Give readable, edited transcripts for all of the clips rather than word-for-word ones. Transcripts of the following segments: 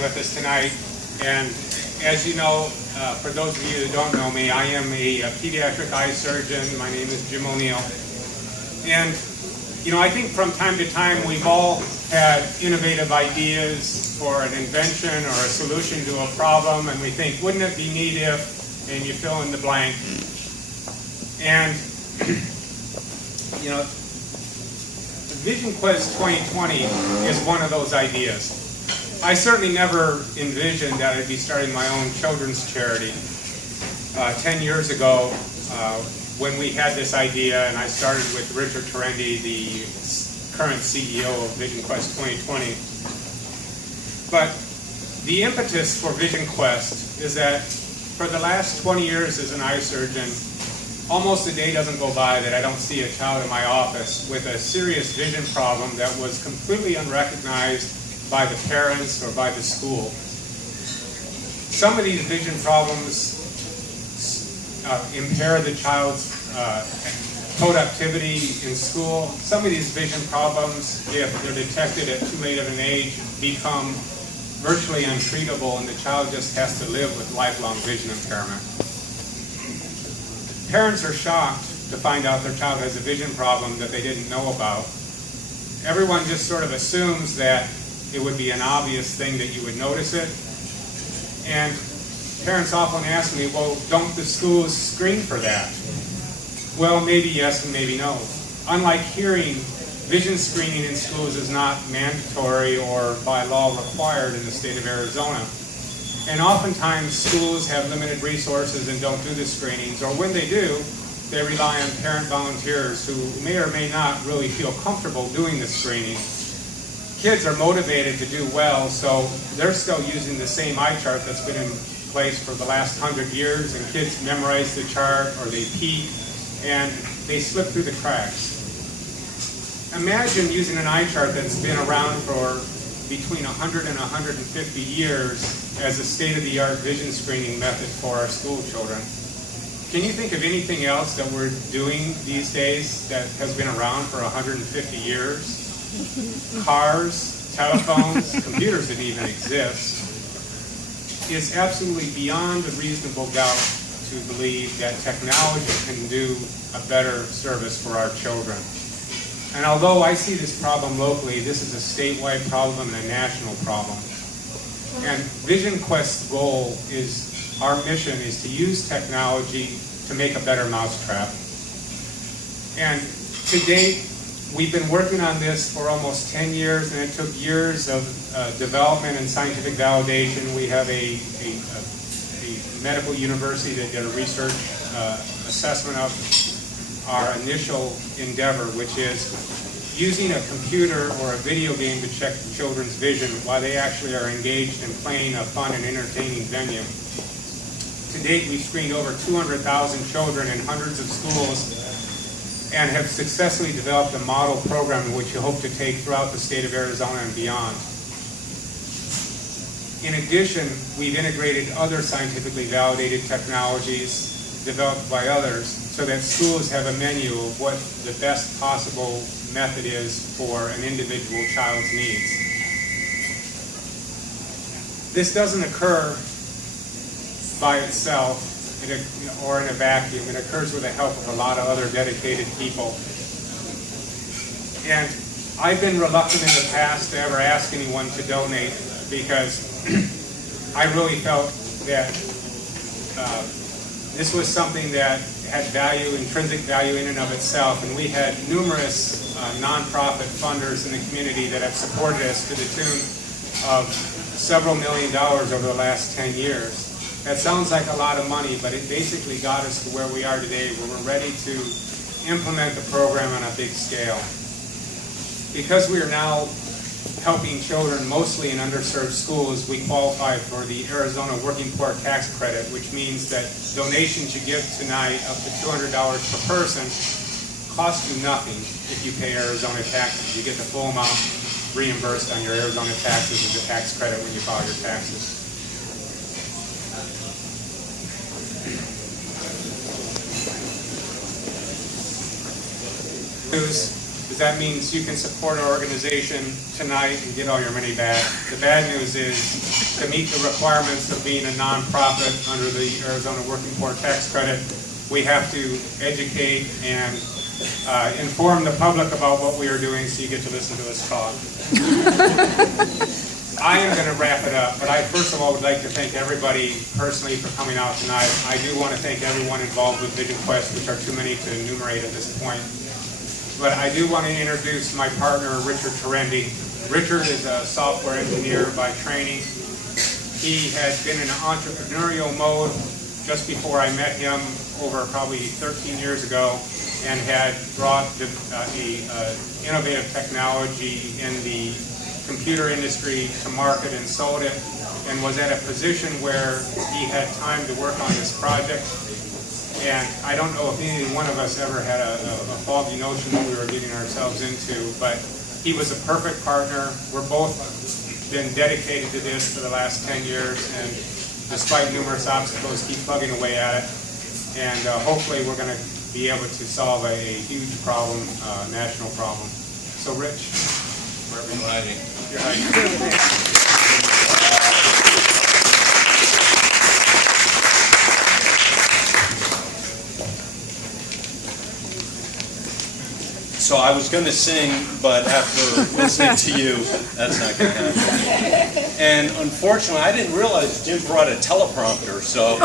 with us tonight. And as you know, for those of you who don't know me, I am a pediatric eye surgeon. My name is Jim O'Neill. And, you know, I think from time to time we've all had innovative ideas for an invention or a solution to a problem, and we think, wouldn't it be neat if, and you fill in the blank. And, you know, Vision Quest 2020 is one of those ideas. I certainly never envisioned that I'd be starting my own children's charity. 10 years ago, when we had this idea, and I started with Richard Terendi, the current CEO of Vision Quest 2020. But the impetus for Vision Quest is that for the last 20 years as an eye surgeon, almost a day doesn't go by that I don't see a child in my office with a serious vision problem that was completely unrecognized by the parents or by the school. Some of these vision problems impair the child's productivity in school. Some of these vision problems, if they're detected at too late of an age, become virtually untreatable, and the child just has to live with lifelong vision impairment. Parents are shocked to find out their child has a vision problem that they didn't know about. Everyone just sort of assumes that it would be an obvious thing that you would notice it. And parents often ask me, well, don't the schools screen for that? Well, maybe yes and maybe no. Unlike hearing, vision screening in schools is not mandatory or by law required in the state of Arizona. And oftentimes schools have limited resources and don't do the screenings, or when they do, they rely on parent volunteers who may or may not really feel comfortable doing the screening. Kids are motivated to do well, so they're still using the same eye chart that's been in place for the last 100 years, and kids memorize the chart or they peek and they slip through the cracks. Imagine using an eye chart that's been around for between 100 and 150 years as a state-of-the-art vision screening method for our school children. Can you think of anything else that we're doing these days that has been around for 150 years? Cars, telephones, computers didn't even exist. It's absolutely beyond a reasonable doubt to believe that technology can do a better service for our children. And although I see this problem locally, this is a statewide problem and a national problem. And Vision Quest's goal is, our mission is to use technology to make a better mousetrap. And to date, we've been working on this for almost 10 years, and it took years of development and scientific validation. We have a medical university that did a research assessment of our initial endeavor, which is using a computer or a video game to check children's vision while they actually are engaged in playing a fun and entertaining venue. To date, we've screened over 200,000 children in hundreds of schools and have successfully developed a model program which we hope to take throughout the state of Arizona and beyond. In addition, we've integrated other scientifically validated technologies developed by others so that schools have a menu of what the best possible method is for an individual child's needs. This doesn't occur by itself or in a vacuum. It occurs with the help of a lot of other dedicated people. And I've been reluctant in the past to ever ask anyone to donate because I really felt that this was something that had value, intrinsic value in and of itself, and we had numerous nonprofit funders in the community that have supported us to the tune of several $1 million over the last 10 years. That sounds like a lot of money, but it basically got us to where we are today, where we're ready to implement the program on a big scale. Because we are now helping children mostly in underserved schools, we qualify for the Arizona Working Poor Tax Credit, which means that donations you give tonight, up to $200 per person, cost you nothing if you pay Arizona taxes. You get the full amount reimbursed on your Arizona taxes as a tax credit when you file your taxes. News is that means you can support our organization tonight and get all your money back. The bad news is, to meet the requirements of being a nonprofit under the Arizona Working Poor Tax Credit, we have to educate and inform the public about what we are doing, so you get to listen to us talk. I am going to wrap it up, but I first of all would like to thank everybody personally for coming out tonight. I do want to thank everyone involved with Vision Quest, which are too many to enumerate at this point. But I do want to introduce my partner, Richard Terendi. Richard is a software engineer by training. He had been in an entrepreneurial mode just before I met him over probably 13 years ago, and had brought innovative technology in the computer industry to market and sold it, and was at a position where he had time to work on this project. And I don't know if any one of us ever had a foggy notion what we were getting ourselves into, but he was a perfect partner. We're both been dedicated to this for the last 10 years, and despite numerous obstacles, keep plugging away at it. And hopefully we're going to be able to solve a huge problem, national problem. So Rich, wherever you're hiding. You're hiding. So I was going to sing, but after listening to you, that's not going to happen. And unfortunately, I didn't realize Jim brought a teleprompter, so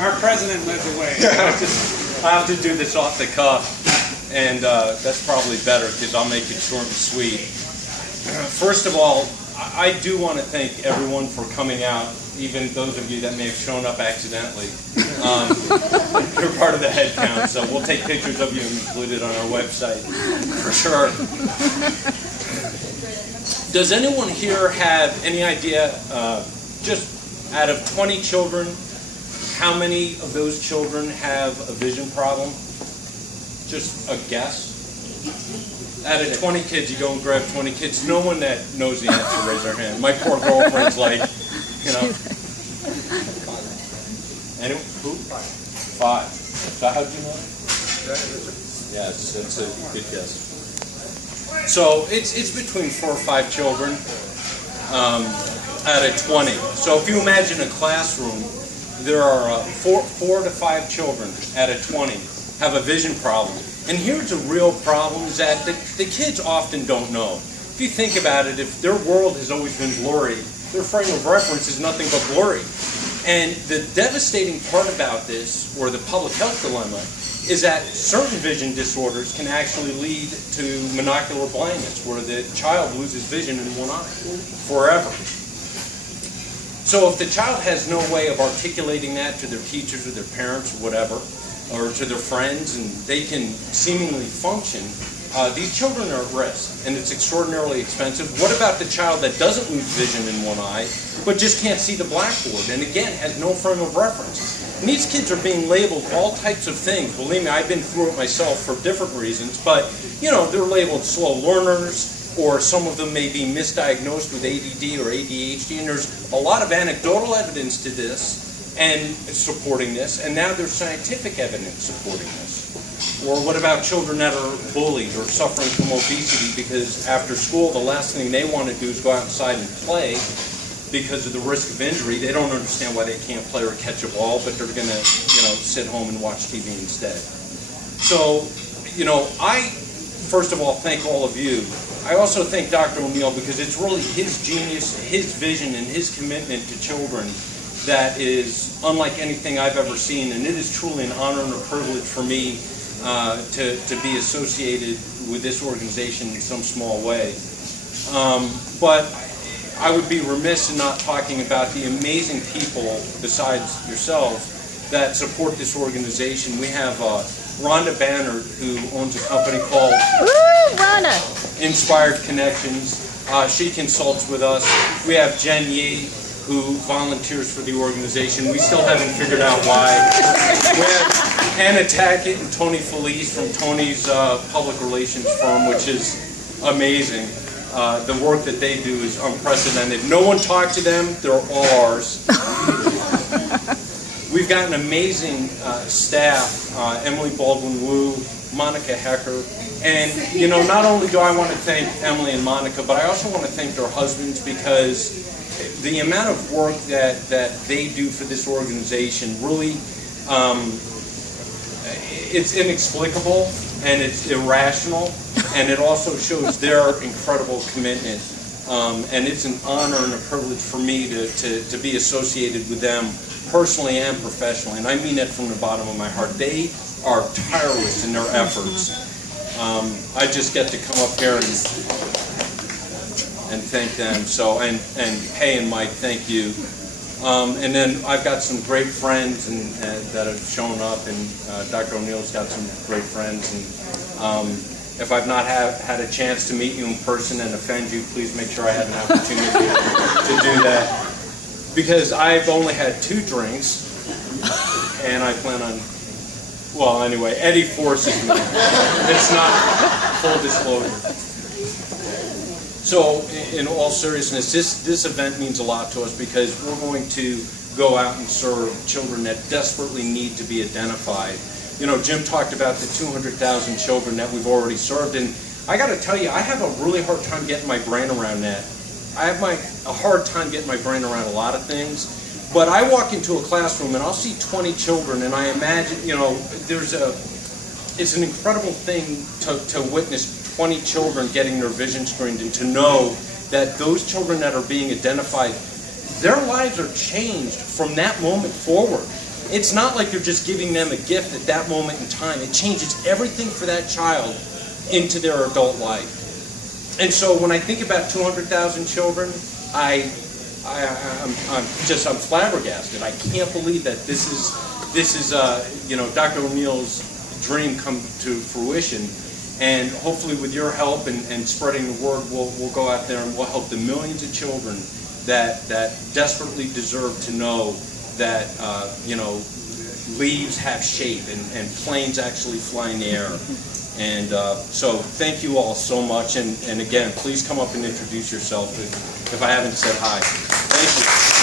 our president lives away. I have to do this off the cuff, and that's probably better because I'll make it short and sweet. First of all, I do want to thank everyone for coming out, even those of you that may have shown up accidentally. You're part of the head count, so we'll take pictures of you and include it on our website, for sure. Does anyone here have any idea, just out of 20 children, how many of those children have a vision problem? Just a guess? Out of 20 kids, you go and grab 20 kids. No one that knows the answer, raise their hand. My poor girlfriend's like, you know. Anyone? Who? 5. So how'd you know? Yes, that's a good guess. So it's between 4 or 5 children out of 20. So if you imagine a classroom, there are 4 to 5 children out of 20 have a vision problem. And here's a real problem, is that the kids often don't know. If you think about it, if their world has always been blurry, their frame of reference is nothing but blurry. And the devastating part about this, or the public health dilemma, is that certain vision disorders can actually lead to monocular blindness, where the child loses vision in one eye forever. So if the child has no way of articulating that to their teachers or their parents or whatever, or to their friends, and they can seemingly function, these children are at risk, and it's extraordinarily expensive. What about the child that doesn't lose vision in one eye, but just can't see the blackboard, and again, has no frame of reference? And these kids are being labeled all types of things. Believe me, I've been through it myself for different reasons, but, you know, they're labeled slow learners, or some of them may be misdiagnosed with ADD or ADHD, and there's a lot of anecdotal evidence to this, and supporting this, and now there's scientific evidence supporting this. Or what about children that are bullied or suffering from obesity because after school the last thing they want to do is go outside and play because of the risk of injury? They don't understand why they can't play or catch a ball, but they're going to, you know, sit home and watch TV instead. So, you know, I first of all thank all of you. I also thank Dr. O'Neill, because it's really his genius, his vision, and his commitment to children that is unlike anything I've ever seen, and it is truly an honor and a privilege for me to be associated with this organization in some small way. But I would be remiss in not talking about the amazing people, besides yourselves, that support this organization. We have Rhonda Bannard, who owns a company called Inspired Connections. She consults with us. We have Jen Yee, who volunteers for the organization. We still haven't figured out why. We have Anna Tackett and Tony Felice from Tony's public relations firm, which is amazing. The work that they do is unprecedented. No one talked to them, they're all ours. We've got an amazing staff, Emily Baldwin-Wu, Monica Hecker. And, you know, not only do I want to thank Emily and Monica, but I also want to thank their husbands, because the amount of work that they do for this organization really, it's inexplicable and it's irrational, and it also shows their incredible commitment. And it's an honor and a privilege for me to be associated with them personally and professionally, and I mean it from the bottom of my heart. They are tireless in their efforts. I just get to come up here and thank them. So, and hey, and Mike, thank you. And then I've got some great friends that have shown up, and Dr. O'Neill's got some great friends. And if I've not had a chance to meet you in person and offend you, please make sure I have an opportunity to do that. Because I've only had 2 drinks, and I plan on, well, anyway, Eddie forces me. It's not full disclosure. So, in all seriousness, this event means a lot to us, because we're going to go out and serve children that desperately need to be identified. You know, Jim talked about the 200,000 children that we've already served, and I got to tell you, I have a really hard time getting my brain around that. I have a hard time getting my brain around a lot of things, but I walk into a classroom and I'll see 20 children, and I imagine, you know, it's an incredible thing to witness 20 children getting their vision screened, and to know that those children that are being identified, their lives are changed from that moment forward. It's not like you're just giving them a gift at that moment in time. It changes everything for that child into their adult life. And so when I think about 200,000 children, I'm flabbergasted. I can't believe that this is you know, Dr. O'Neill's dream come to fruition. And hopefully with your help and spreading the word, we'll go out there and we'll help the millions of children that desperately deserve to know that you know, leaves have shape and planes actually fly in the air. And so thank you all so much, and again, please come up and introduce yourself if I haven't said hi. Thank you.